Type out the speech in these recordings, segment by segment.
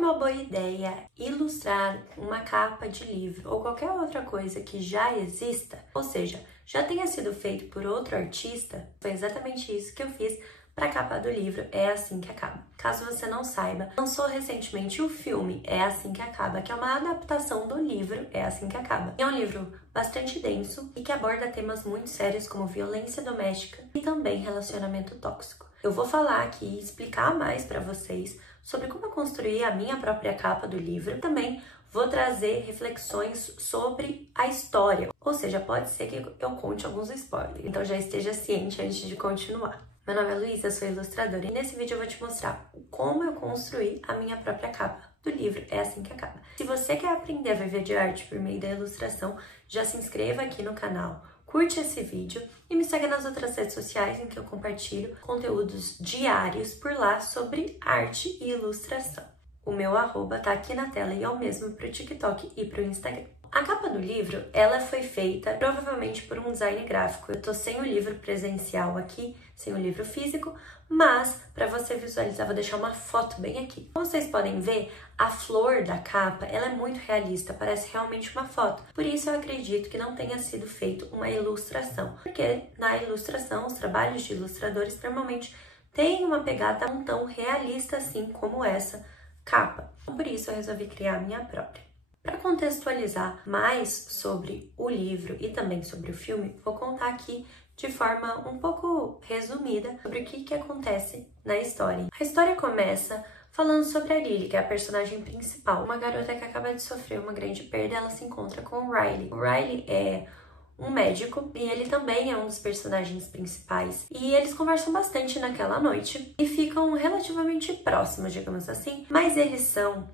uma boa ideia ilustrar uma capa de livro ou qualquer outra coisa que já exista, ou seja, já tenha sido feito por outro artista? Foi exatamente isso que eu fiz para a capa do livro É Assim Que Acaba. Caso você não saiba, lançou recentemente o filme É Assim Que Acaba, que é uma adaptação do livro É Assim Que Acaba. É um livro bastante denso e que aborda temas muito sérios como violência doméstica e também relacionamento tóxico. Eu vou falar aqui e explicar mais para vocês sobre como eu construí a minha própria capa do livro. Também vou trazer reflexões sobre a história, ou seja, pode ser que eu conte alguns spoilers, então já esteja ciente antes de continuar. Meu nome é Luísa, eu sou ilustradora e nesse vídeo eu vou te mostrar como eu construí a minha própria capa do livro É Assim Que Acaba. Se você quer aprender a viver de arte por meio da ilustração, já se inscreva aqui no canal, curte esse vídeo e me segue nas outras redes sociais em que eu compartilho conteúdos diários por lá sobre arte e ilustração. O meu arroba tá aqui na tela e é o mesmo para o TikTok e para o Instagram. A capa do livro, ela foi feita provavelmente por um design gráfico. Eu tô sem o livro presencial aqui, sem o livro físico, mas para você visualizar, vou deixar uma foto bem aqui. Como vocês podem ver, a flor da capa, ela é muito realista, parece realmente uma foto. Por isso eu acredito que não tenha sido feito uma ilustração, porque na ilustração, os trabalhos de ilustradores normalmente têm uma pegada não tão realista assim como essa capa. Por isso eu resolvi criar a minha própria. Para contextualizar mais sobre o livro e também sobre o filme, vou contar aqui de forma um pouco resumida sobre o que acontece na história. A história começa falando sobre a Lily, que é a personagem principal, uma garota que acaba de sofrer uma grande perda. Ela se encontra com o Riley. O Riley é um médico e ele também é um dos personagens principais. E eles conversam bastante naquela noite e ficam relativamente próximos, digamos assim, mas eles são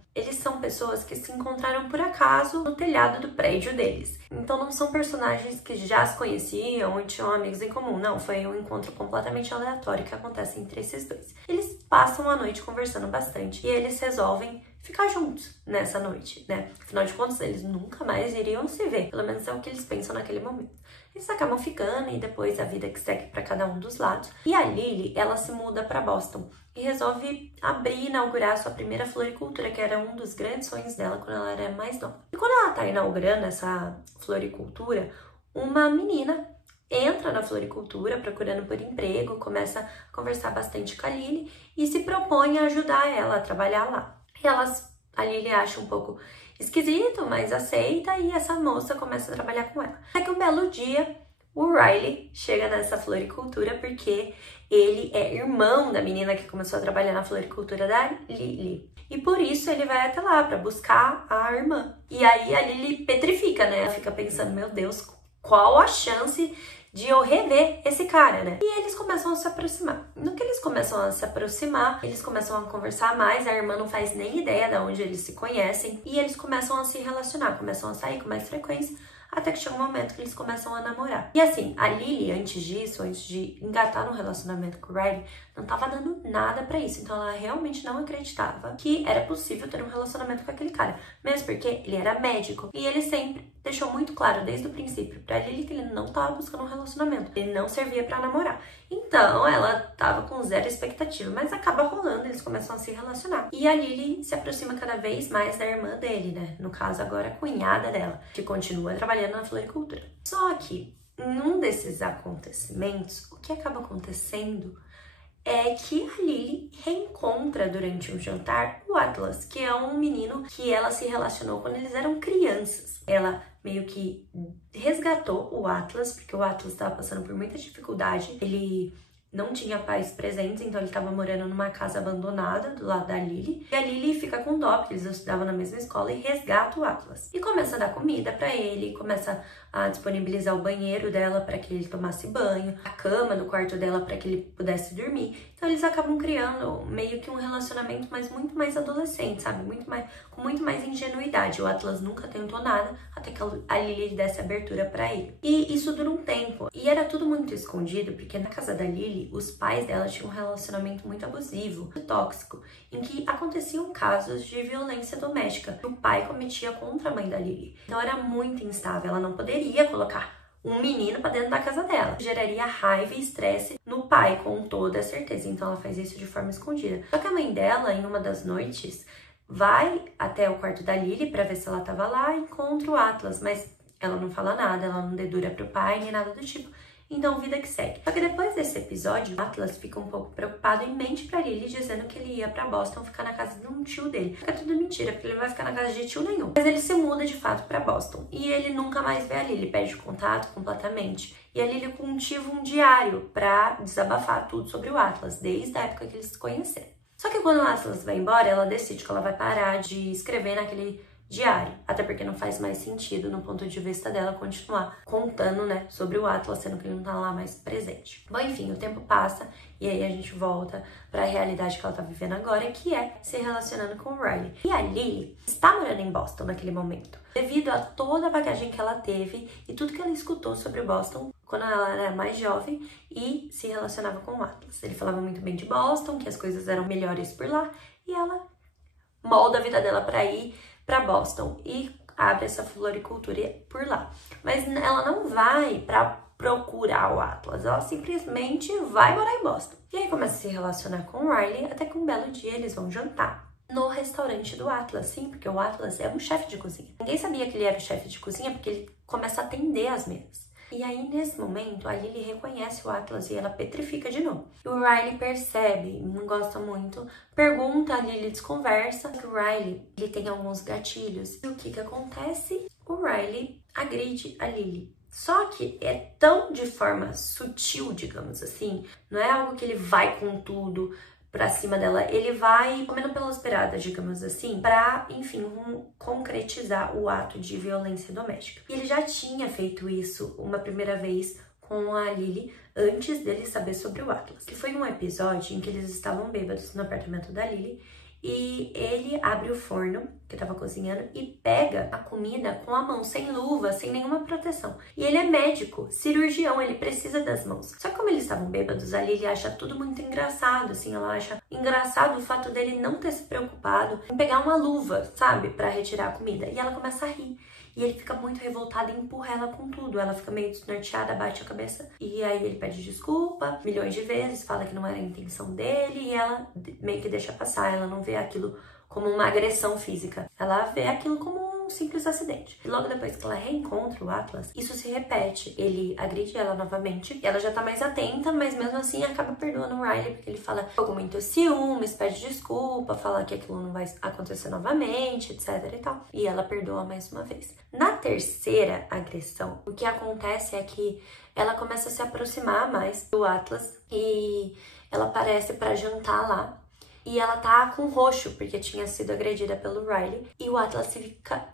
pessoas que se encontraram por acaso no telhado do prédio deles. Então não são personagens que já se conheciam ou tinham amigos em comum, não, foi um encontro completamente aleatório que acontece entre esses dois. Eles passam a noite conversando bastante e eles resolvem ficar juntos nessa noite, né? Afinal de contas, eles nunca mais iriam se ver, pelo menos é o que eles pensam naquele momento. Eles acabam ficando e depois a vida que segue para cada um dos lados. E a Lily, ela se muda para Boston e resolve abrir e inaugurar a sua primeira floricultura, que era um dos grandes sonhos dela quando ela era mais nova. E quando ela tá inaugurando essa floricultura, uma menina entra na floricultura procurando por emprego, começa a conversar bastante com a Lily e se propõe a ajudar ela a trabalhar lá. E a Lily acha um pouco esquisito, mas aceita, e essa moça começa a trabalhar com ela. Até que um belo dia, o Riley chega nessa floricultura porque ele é irmão da menina que começou a trabalhar na floricultura da Lily. E por isso ele vai até lá para buscar a irmã. E aí a Lily petrifica, né? Ela fica pensando, meu Deus, qual a chance de eu rever esse cara, né? E eles começam a se aproximar. No que eles começam a se aproximar, eles começam a conversar mais, a irmã não faz nem ideia de onde eles se conhecem, e eles começam a se relacionar, começam a sair com mais frequência, até que chega um momento que eles começam a namorar. E assim, a Lily, antes disso, antes de engatar no relacionamento com o Riley, não tava dando nada pra isso. Então ela realmente não acreditava que era possível ter um relacionamento com aquele cara. Mesmo porque ele era médico. E ele sempre deixou muito claro, desde o princípio, pra Lily que ele não tava buscando um relacionamento. Ele não servia pra namorar. Então ela tava com zero expectativa, mas acaba rolando, eles começam a se relacionar. E a Lily se aproxima cada vez mais da irmã dele, né? No caso agora a cunhada dela, que continua trabalhando na floricultura. Só que, num desses acontecimentos, o que acaba acontecendo é que a Lily reencontra durante um jantar o Atlas, que é um menino que ela se relacionou quando eles eram crianças. Ela meio que resgatou o Atlas, porque o Atlas estava passando por muita dificuldade. Ele não tinha pais presentes, então ele estava morando numa casa abandonada do lado da Lily. E a Lily fica com dó, porque eles estudavam na mesma escola, e resgata o Atlas. E começa a dar comida para ele, começa a disponibilizar o banheiro dela para que ele tomasse banho, a cama no quarto dela para que ele pudesse dormir. Então eles acabam criando meio que um relacionamento, mas muito mais adolescente, sabe? Com muito mais ingenuidade. O Atlas nunca tentou nada, até que a Lily desse abertura para ele. E isso dura um tempo. E era tudo muito escondido, porque na casa da Lily, os pais dela tinham um relacionamento muito abusivo, muito tóxico, em que aconteciam casos de violência doméstica que o pai cometia contra a mãe da Lily. Então era muito instável, ela não poderia colocar um menino pra dentro da casa dela. Geraria raiva e estresse no pai, com toda certeza. Então ela faz isso de forma escondida. Só que a mãe dela, em uma das noites, vai até o quarto da Lily pra ver se ela tava lá e encontra o Atlas, mas ela não fala nada, ela não dedura pro pai, nem nada do tipo. Então, vida que segue. Só que depois desse episódio, o Atlas fica um pouco preocupado e mente pra Lily, dizendo que ele ia pra Boston ficar na casa de um tio dele. É tudo mentira, porque ele vai ficar na casa de tio nenhum. Mas ele se muda de fato pra Boston. E ele nunca mais vê a Lily, perde o contato completamente. E a Lily cultiva um diário pra desabafar tudo sobre o Atlas, desde a época que eles se conheceram. Só que quando o Atlas vai embora, ela decide que ela vai parar de escrever naquele diário, até porque não faz mais sentido no ponto de vista dela continuar contando, né, sobre o Atlas, sendo que ele não tá lá mais presente. Bom, enfim, o tempo passa e aí a gente volta para a realidade que ela tá vivendo agora, que é se relacionando com o Riley. E a Lily está morando em Boston naquele momento, devido a toda a bagagem que ela teve e tudo que ela escutou sobre Boston quando ela era mais jovem e se relacionava com o Atlas. Ele falava muito bem de Boston, que as coisas eram melhores por lá, e ela molda a vida dela para ir para Boston e abre essa floricultura por lá. Mas ela não vai para procurar o Atlas, ela simplesmente vai morar em Boston. E aí começa a se relacionar com o Riley, até que um belo dia eles vão jantar no restaurante do Atlas. Sim, porque o Atlas é um chefe de cozinha. Ninguém sabia que ele era o chefe de cozinha porque ele começa a atender as mesas. E aí, nesse momento, a Lily reconhece o Atlas e ela petrifica de novo. E o Riley percebe, não gosta muito, pergunta, a Lily desconversa. O Riley, ele tem alguns gatilhos. E o que acontece? O Riley agride a Lily. Só que é tão de forma sutil, digamos assim, não é algo que ele vai com tudo pra cima dela, ele vai comendo pelas beiradas, digamos assim, pra, enfim, concretizar o ato de violência doméstica. E ele já tinha feito isso uma primeira vez com a Lily, antes dele saber sobre o Atlas. Que foi um episódio em que eles estavam bêbados no apartamento da Lily, e ele abre o forno que estava cozinhando e pega a comida com a mão, sem luva, sem nenhuma proteção. E ele é médico, cirurgião, ele precisa das mãos. Só que como eles estavam bêbados, a Lily acha tudo muito engraçado, assim, ela acha engraçado o fato dele não ter se preocupado em pegar uma luva, sabe, para retirar a comida. E ela começa a rir. E ele fica muito revoltado e empurra ela com tudo. Ela fica meio desnorteada, bate a cabeça. E aí ele pede desculpa milhões de vezes, fala que não era a intenção dele. E ela meio que deixa passar. Ela não vê aquilo como uma agressão física. Ela vê aquilo como um simples acidente. E logo depois que ela reencontra o Atlas, isso se repete. Ele agride ela novamente. E ela já tá mais atenta, mas mesmo assim acaba perdoando o Riley. Porque ele fala com muito ciúmes, pede desculpa, fala que aquilo não vai acontecer novamente, etc e tal. E ela perdoa mais uma vez. Na terceira agressão, o que acontece é que ela começa a se aproximar mais do Atlas e ela aparece pra jantar lá. E ela tá com roxo, porque tinha sido agredida pelo Riley. E o Atlas fica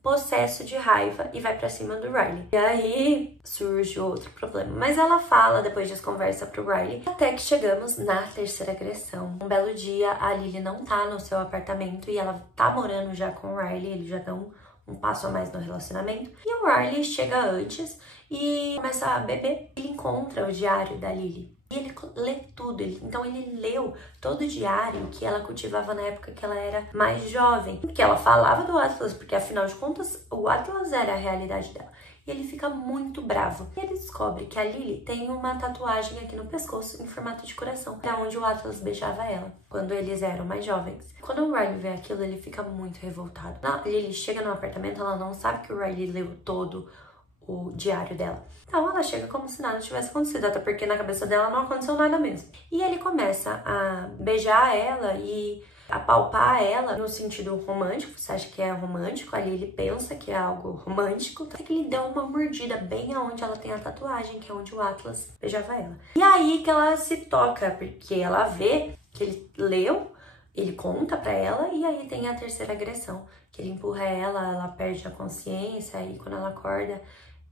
possesso de raiva e vai pra cima do Riley. E aí surge outro problema. Mas ela fala, depois disso, conversa pro Riley. Até que chegamos na terceira agressão. Um belo dia, a Lily não tá no seu apartamento e ela tá morando já com o Riley. Eles já dão um passo a mais no relacionamento. E o Riley chega antes e começa a beber. Ele encontra o diário da Lily. E ele lê tudo, então ele leu todo o diário que ela cultivava na época que ela era mais jovem. Que ela falava do Atlas, porque afinal de contas o Atlas era a realidade dela. E ele fica muito bravo. E ele descobre que a Lily tem uma tatuagem aqui no pescoço em formato de coração, que é onde o Atlas beijava ela, quando eles eram mais jovens. Quando o Riley vê aquilo, ele fica muito revoltado. A Lily chega no apartamento, ela não sabe que o Riley leu todo o diário dela. Então ela chega como se nada tivesse acontecido, até porque na cabeça dela não aconteceu nada mesmo. E ele começa a beijar ela e apalpar ela no sentido romântico. Você acha que é romântico? Ali ele pensa que é algo romântico. Até que ele deu uma mordida bem aonde ela tem a tatuagem, que é onde o Atlas beijava ela. E aí que ela se toca, porque ela vê que ele leu, ele conta pra ela, e aí tem a terceira agressão, que ele empurra ela, ela perde a consciência, e quando ela acorda,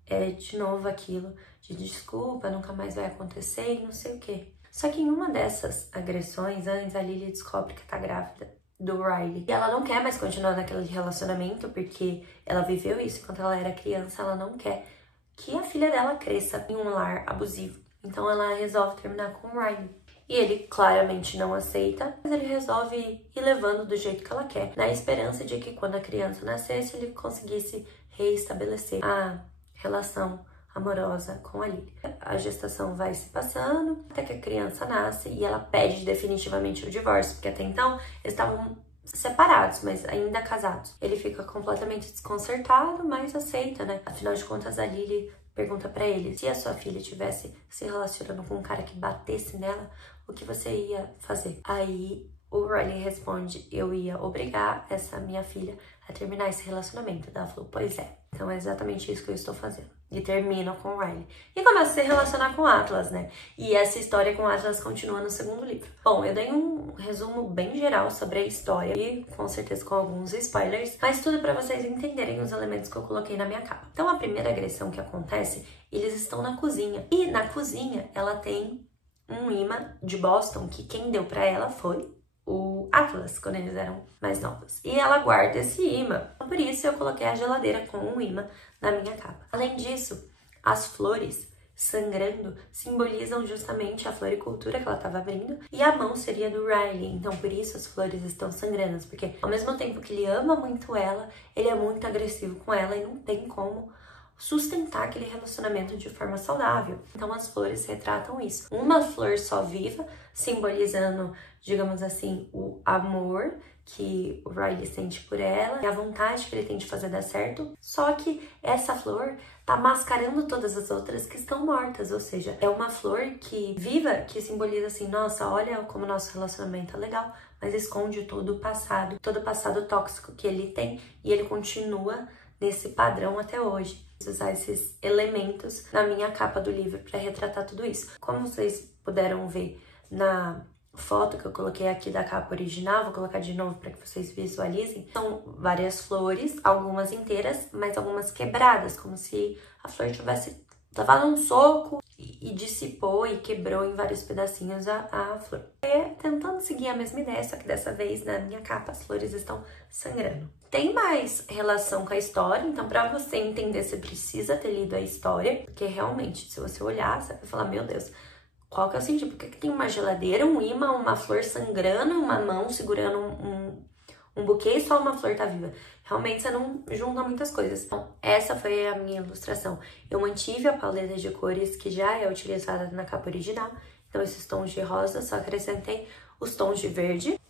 é de novo aquilo de desculpa, nunca mais vai acontecer e não sei o quê. Só que em uma dessas agressões, antes a Lily descobre que tá grávida do Riley. E ela não quer mais continuar naquele relacionamento, porque ela viveu isso enquanto ela era criança, ela não quer que a filha dela cresça em um lar abusivo. Então ela resolve terminar com o Riley. E ele claramente não aceita, mas ele resolve ir levando do jeito que ela quer, na esperança de que quando a criança nascesse, ele conseguisse reestabelecer a relação amorosa com a Lily. A gestação vai se passando até que a criança nasce e ela pede definitivamente o divórcio, porque até então eles estavam separados, mas ainda casados. Ele fica completamente desconcertado, mas aceita, né? Afinal de contas, a Lily pergunta pra ele: se a sua filha tivesse se relacionando com um cara que batesse nela, o que você ia fazer? Aí o Riley responde: eu ia obrigar essa minha filha a terminar esse relacionamento. Ela falou: pois é, então é exatamente isso que eu estou fazendo. E termina com o Riley. E começa a se relacionar com o Atlas, né? E essa história com o Atlas continua no segundo livro. Bom, eu dei um resumo bem geral sobre a história e com certeza com alguns spoilers, mas tudo para vocês entenderem os elementos que eu coloquei na minha capa. Então a primeira agressão que acontece, eles estão na cozinha. E na cozinha ela tem um imã de Boston que quem deu para ela foi o Atlas, quando eles eram mais novos. E ela guarda esse imã. Por isso eu coloquei a geladeira com um imã na minha capa. Além disso, as flores sangrando simbolizam justamente a floricultura que ela estava abrindo, e a mão seria do Riley. Então por isso as flores estão sangrando, porque ao mesmo tempo que ele ama muito ela, ele é muito agressivo com ela e não tem como sustentar aquele relacionamento de forma saudável. Então as flores retratam isso. Uma flor só viva, simbolizando, digamos assim, o amor que o Riley sente por ela e a vontade que ele tem de fazer dar certo. Só que essa flor tá mascarando todas as outras que estão mortas, ou seja, é uma flor que viva, que simboliza assim: nossa, olha como nosso relacionamento é legal, mas esconde todo o passado tóxico que ele tem, e ele continua nesse padrão até hoje. Usar esses elementos na minha capa do livro para retratar tudo isso. Como vocês puderam ver na foto que eu coloquei aqui da capa original, vou colocar de novo para que vocês visualizem. São várias flores, algumas inteiras, mas algumas quebradas, como se a flor tivesse levado um soco e dissipou e quebrou em vários pedacinhos a flor. Tentando seguir a mesma ideia, só que dessa vez na minha capa as flores estão sangrando. Tem mais relação com a história, então para você entender você precisa ter lido a história, porque realmente, se você olhar, você vai falar: meu Deus, qual que é o sentido? Por que tem uma geladeira, um imã, uma flor sangrando, uma mão segurando um buquê e só uma flor tá viva? Realmente você não junta muitas coisas. Então, essa foi a minha ilustração. Eu mantive a paleta de cores que já é utilizada na capa original. Então, esses tons de rosa, só acrescentei os tons de verde,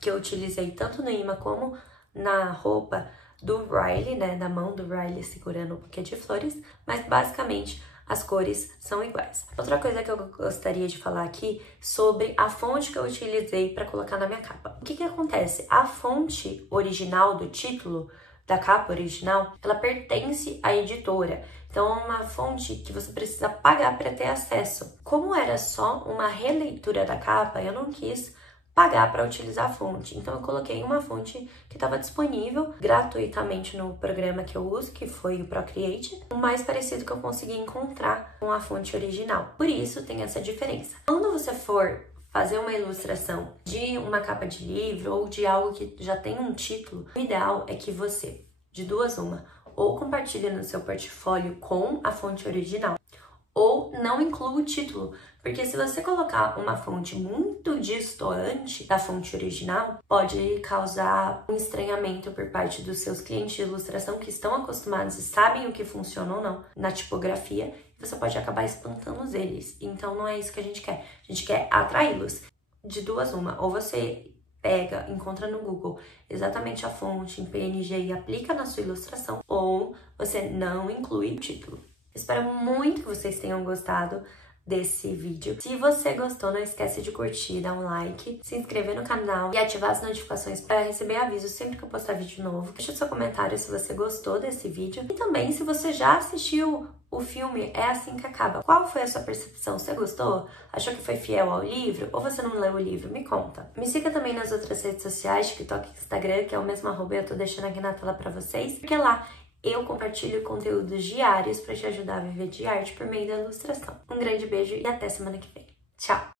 que eu utilizei tanto no imã como na roupa do Riley, né? Da mão do Riley segurando um buquê de flores. Mas, basicamente, as cores são iguais. Outra coisa que eu gostaria de falar aqui sobre a fonte que eu utilizei para colocar na minha capa. O que acontece? A fonte original do título da capa original, ela pertence à editora. Então é uma fonte que você precisa pagar para ter acesso. Como era só uma releitura da capa, eu não quis pagar para utilizar a fonte. Então eu coloquei uma fonte que estava disponível gratuitamente no programa que eu uso, que foi o Procreate, o mais parecido que eu consegui encontrar com a fonte original. Por isso tem essa diferença. Quando você for fazer uma ilustração de uma capa de livro ou de algo que já tem um título, o ideal é que você, de duas uma, ou compartilhe no seu portfólio com a fonte original, ou não inclua o título, porque se você colocar uma fonte muito distoante da fonte original, pode causar um estranhamento por parte dos seus clientes de ilustração que estão acostumados e sabem o que funciona ou não na tipografia, e você pode acabar espantando eles. Então não é isso que a gente quer. A gente quer atraí-los. De duas uma, ou você pega, encontra no Google exatamente a fonte em PNG e aplica na sua ilustração, ou você não inclui o título. Espero muito que vocês tenham gostado desse vídeo. Se você gostou, não esquece de curtir, dar um like, se inscrever no canal e ativar as notificações para receber avisos sempre que eu postar vídeo novo. Deixa seu comentário se você gostou desse vídeo e também se você já assistiu o filme É Assim Que Acaba. Qual foi a sua percepção? Você gostou? Achou que foi fiel ao livro? Ou você não leu o livro? Me conta. Me siga também nas outras redes sociais, TikTok e Instagram, que é o mesmo @ eu tô deixando aqui na tela pra vocês, porque lá eu compartilho conteúdos diários para te ajudar a viver de arte por meio da ilustração. Um grande beijo e até semana que vem. Tchau!